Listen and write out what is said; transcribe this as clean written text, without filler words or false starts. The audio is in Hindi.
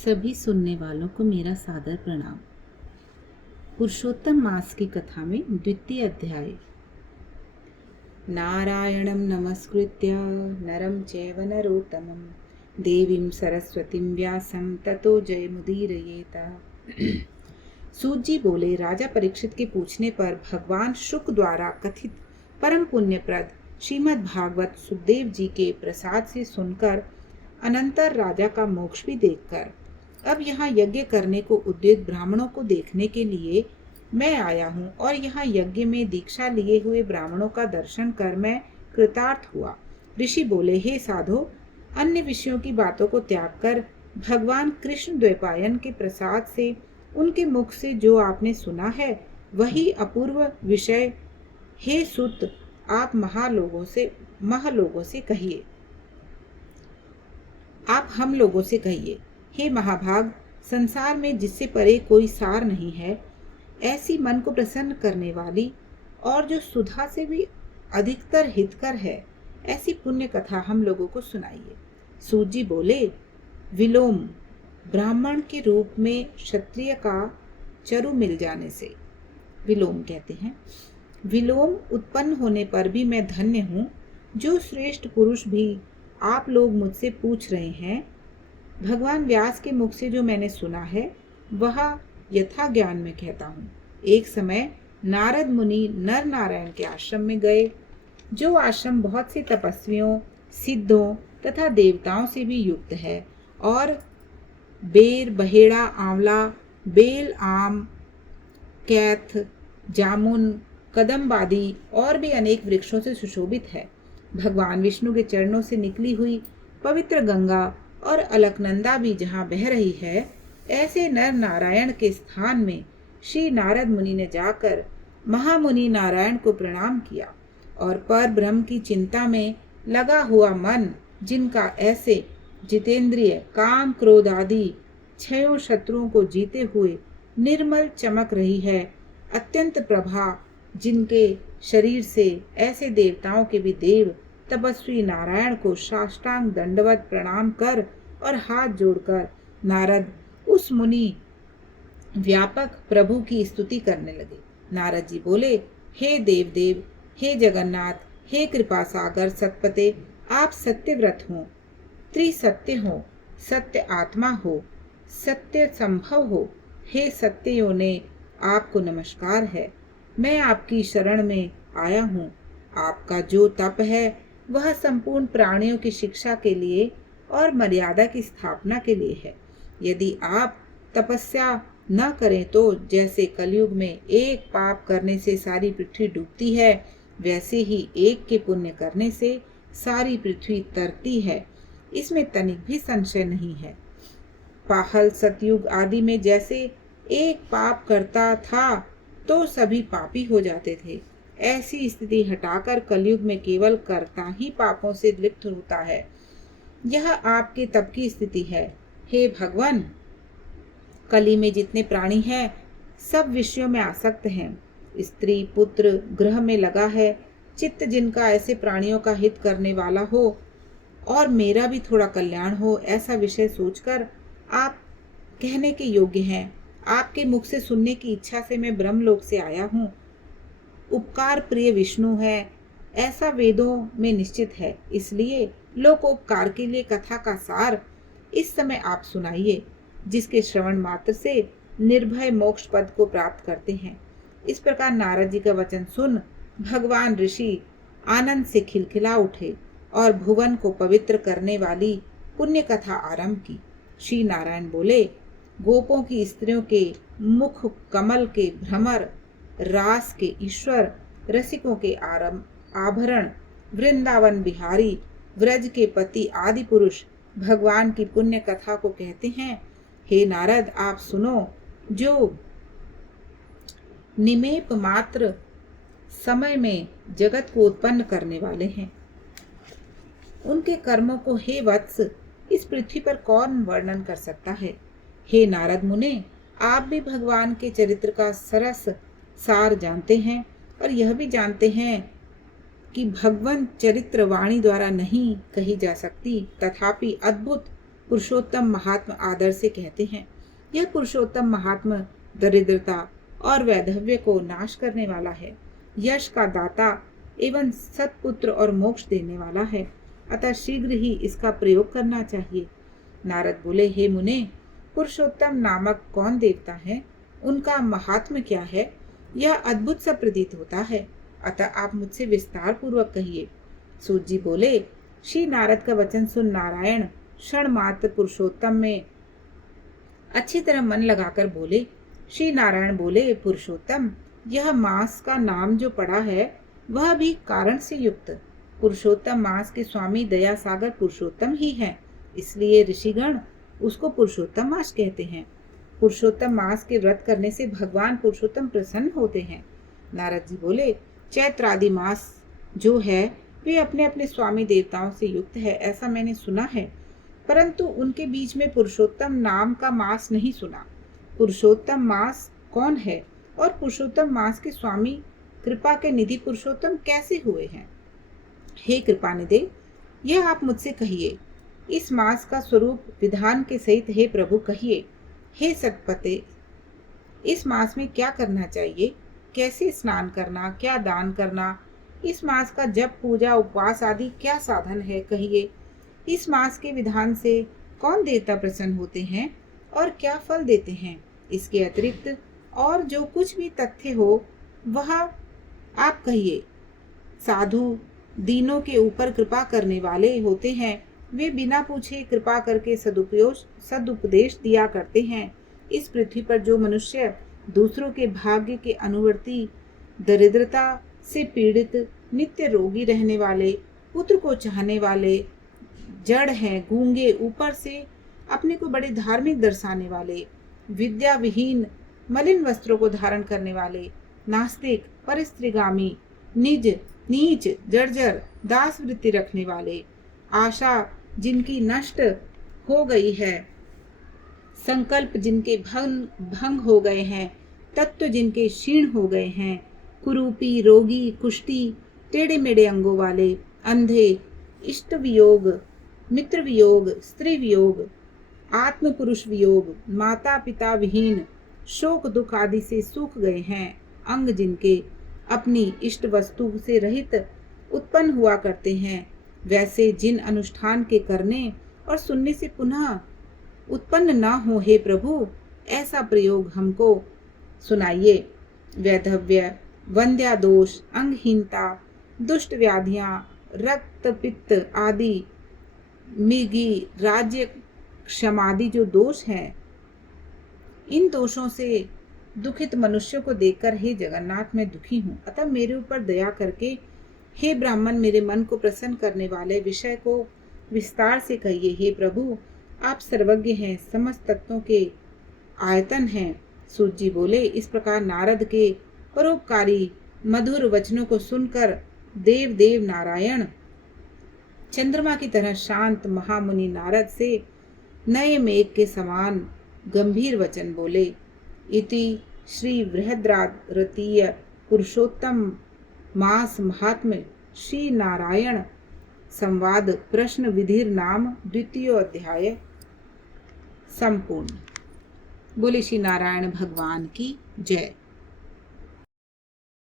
सभी सुनने वालों को मेरा सादर प्रणाम। पुरुषोत्तम मास की कथा में द्वितीय अध्याय। नारायणं नमस्कृत्य नरं चैव नरोत्तमं देवीं सरस्वतीं व्यासं ततो जयमुदीरयेत। सूत जी बोले, राजा परीक्षित के पूछने पर भगवान शुक द्वारा कथित परम पुण्यप्रद श्रीमद् भागवत सुखदेव जी के प्रसाद से सुनकर अनंतर राजा का मोक्ष भी देखकर अब यहाँ यज्ञ करने को उद्युक्त ब्राह्मणों को देखने के लिए मैं आया हूँ और यहाँ यज्ञ में दीक्षा लिए हुए ब्राह्मणों का दर्शन कर मैं कृतार्थ हुआ। ऋषि बोले, हे साधो, अन्य विषयों की बातों को त्याग कर भगवान कृष्ण द्वैपायन के प्रसाद से उनके मुख से जो आपने सुना है वही अपूर्व विषय हे सुत आप महलोगों से कहिए। आप हम लोगों से कहिए। हे महाभाग, संसार में जिससे परे कोई सार नहीं है, ऐसी मन को प्रसन्न करने वाली और जो सुधा से भी अधिकतर हितकर है, ऐसी पुण्य कथा हम लोगों को सुनाइए। सूत जी बोले, विलोम ब्राह्मण के रूप में क्षत्रिय का चरु मिल जाने से विलोम कहते हैं। विलोम उत्पन्न होने पर भी मैं धन्य हूँ। जो श्रेष्ठ पुरुष भी आप लोग मुझसे पूछ रहे हैं, भगवान व्यास के मुख से जो मैंने सुना है वह यथा ज्ञान में कहता हूँ। एक समय नारद मुनि नर नारायण के आश्रम में गए, जो आश्रम बहुत से तपस्वियों, सिद्धों तथा देवताओं से भी युक्त है और बेर, बहेड़ा, आंवला, बेल, आम, कैथ, जामुन, कदम्ब आदि और भी अनेक वृक्षों से सुशोभित है। भगवान विष्णु के चरणों से निकली हुई पवित्र गंगा और अलकनंदा भी जहाँ बह रही है, ऐसे नर नारायण के स्थान में श्री नारद मुनि ने जाकर महामुनि नारायण को प्रणाम किया और पर ब्रह्म की चिंता में लगा हुआ मन, जिनका ऐसे जितेंद्रिय काम क्रोध आदि छयों शत्रुओं को जीते हुए निर्मल चमक रही है, अत्यंत प्रभा जिनके शरीर से ऐसे देवताओं के भी देव तपस्वी नारायण को साष्टांग दंडवत प्रणाम कर और हाथ जोड़कर नारद उस मुनि व्यापक प्रभु की स्तुति करने लगे। नारद जी बोले, हे देव देव, हे जगन्नाथ, हे कृपा सागर सतपते, आप सत्यव्रत हो, त्रिसत्य हो, सत्य आत्मा हो, सत्य संभव हो। हे सत्यो ने आपको नमस्कार है। मैं आपकी शरण में आया हूँ। आपका जो तप है वह संपूर्ण प्राणियों की शिक्षा के लिए और मर्यादा की स्थापना के लिए है। यदि आप तपस्या न करें तो जैसे कलयुग में एक पाप करने से सारी पृथ्वी डूबती है, वैसे ही एक के पुण्य करने से सारी पृथ्वी तरती है। इसमें तनिक भी संशय नहीं है। पाहल सतयुग आदि में जैसे एक पाप करता था तो सभी पापी हो जाते थे, ऐसी स्थिति हटाकर कलयुग में केवल कर्ता ही पापों से लिप्त होता है। यह आपके तप की स्थिति है। हे भगवान, कली में जितने प्राणी हैं सब विषयों में आसक्त हैं। स्त्री पुत्र ग्रह में लगा है। चित्त जिनका ऐसे प्राणियों का हित करने वाला हो और मेरा भी थोड़ा कल्याण हो, ऐसा विषय सोचकर आप कहने के योग्य हैं। आपके मुख से सुनने की इच्छा से मैं ब्रह्मलोक से आया हूँ। उपकार प्रिय विष्णु है, ऐसा वेदों में निश्चित है। इसलिए लोकोपकार के लिए कथा का सार इस समय आप सुनाइए, जिसके श्रवण मात्र से निर्भय मोक्ष पद को प्राप्त करते हैं। इस प्रकार नारद जी का वचन सुन भगवान ऋषि आनंद से खिलखिला उठे और भुवन को पवित्र करने वाली पुण्य कथा आरंभ की। श्री नारायण बोले, गोपों की स्त्रियों के मुख कमल के भ्रमर, रास के ईश्वर, रसिकों के आभरण, वृंदावन बिहारी, व्रज के पति आदि पुरुष भगवान की पुण्य कथा को कहते हैं। हे नारद, आप सुनो, जो निमेप मात्र समय में जगत को उत्पन्न करने वाले हैं, उनके कर्मों को हे वत्स इस पृथ्वी पर कौन वर्णन कर सकता है। हे नारद मुने, आप भी भगवान के चरित्र का सरस सार जानते हैं और यह भी जानते हैं कि भगवान चरित्र वाणी द्वारा नहीं कही जा सकती, तथापि अद्भुत पुरुषोत्तम महात्मा आदर से कहते हैं। यह पुरुषोत्तम महात्मा दरिद्रता और वैधव्य को नाश करने वाला है, यश का दाता एवं सत्पुत्र और मोक्ष देने वाला है, अतः शीघ्र ही इसका प्रयोग करना चाहिए। नारद बोले, हे मुने, पुरुषोत्तम नामक कौन देवता है, उनका महात्म्य क्या है, यह अद्भुत सा प्रतीत होता है, अतः आप मुझसे विस्तार पूर्वक कहिए। सूत जी बोले, श्री नारद का वचन सुन नारायण क्षण मात्र पुरुषोत्तम में अच्छी तरह मन लगाकर बोले। श्री नारायण बोले, पुरुषोत्तम, यह मास का नाम जो पड़ा है वह भी कारण से युक्त। पुरुषोत्तम मास के स्वामी दया सागर पुरुषोत्तम ही है, इसलिए ऋषिगण उसको पुरुषोत्तम मास कहते हैं। पुरुषोत्तम मास के व्रत करने से भगवान पुरुषोत्तम प्रसन्न होते हैं। नारद जी बोले, चैत्र आदि मास जो है वे अपने अपने स्वामी देवताओं से युक्त है, ऐसा मैंने सुना है, परंतु उनके बीच में पुरुषोत्तम नाम का मास नहीं सुना। पुरुषोत्तम मास कौन है और पुरुषोत्तम मास के स्वामी कृपा के निधि पुरुषोत्तम कैसे हुए हैं? हे कृपानिधे, यह आप मुझसे कहिए। इस मास का स्वरूप विधान के सहित हे प्रभु कहिए। हे सतपते, इस मास में क्या करना चाहिए, कैसे स्नान करना, क्या दान करना, इस मास का जप पूजा उपवास आदि क्या साधन है, कहिए। इस मास के विधान से कौन देवता प्रसन्न होते हैं और क्या फल देते हैं। इसके अतिरिक्त और जो कुछ भी तथ्य हो वह आप कहिए। साधु दीनों के ऊपर कृपा करने वाले होते हैं, वे बिना पूछे कृपा करके सदुपदेश दिया करते हैं। इस पृथ्वी पर जो मनुष्य दूसरों के भाग्य के अनुवर्ती, दरिद्रता से पीड़ित, नित्य रोगी रहने वाले, पुत्र को चाहने वाले, जड़ हैं, गूंगे, ऊपर से अपने को बड़े धार्मिक दर्शाने वाले, विद्या विहीन, मलिन वस्त्रों को धारण करने वाले, नास्तिक, परिस्त्रीगामी, नीच, जर्जर, दास वृत्ति रखने वाले, आशा जिनकी नष्ट हो गई है, संकल्प जिनके भंग हो गए हैं, तत्व जिनके क्षीण हो गए हैं, कुरूपी, रोगी, कुष्ठी, टेढ़े मेढ़े अंगों वाले, अंधे, इष्ट वियोग, मित्र वियोग, स्त्री वियोग, आत्म पुरुष वियोग, माता पिता विहीन, शोक दुख आदि से सूख गए हैं, अंग जिनके अपनी इष्ट वस्तु से रहित उत्पन्न हुआ करते हैं, वैसे जिन अनुष्ठान के करने और सुनने से पुनः उत्पन्न न हो, हे प्रभु, ऐसा प्रयोग हमको सुनाइए। वैधव्य, वंध्यादोष, अंगहीनता, दुष्ट व्याधियां, रक्त पित्त आदि, मृगी, राज्य क्षमादि जो दोष हैं, इन दोषों से दुखित मनुष्यों को देखकर हे जगन्नाथ मैं दुखी हूँ, अतः मेरे ऊपर दया करके हे ब्राह्मण मेरे मन को प्रसन्न करने वाले विषय को विस्तार से कहिए। हे प्रभु, आप सर्वज्ञ हैं, समस्त तत्वों के आयतन हैं। सूत जी बोले, इस प्रकार नारद के परोपकारी मधुर वचनों को सुनकर देव नारायण चंद्रमा की तरह शांत महामुनि नारद से नए मेघ के समान गंभीर वचन बोले। इति श्री बृहद्रथीय पुरुषोत्तम मास महात्म्य श्री नारायण संवाद प्रश्न विधिर नाम द्वितीय अध्याय संपूर्ण। बोले श्री नारायण भगवान की जय।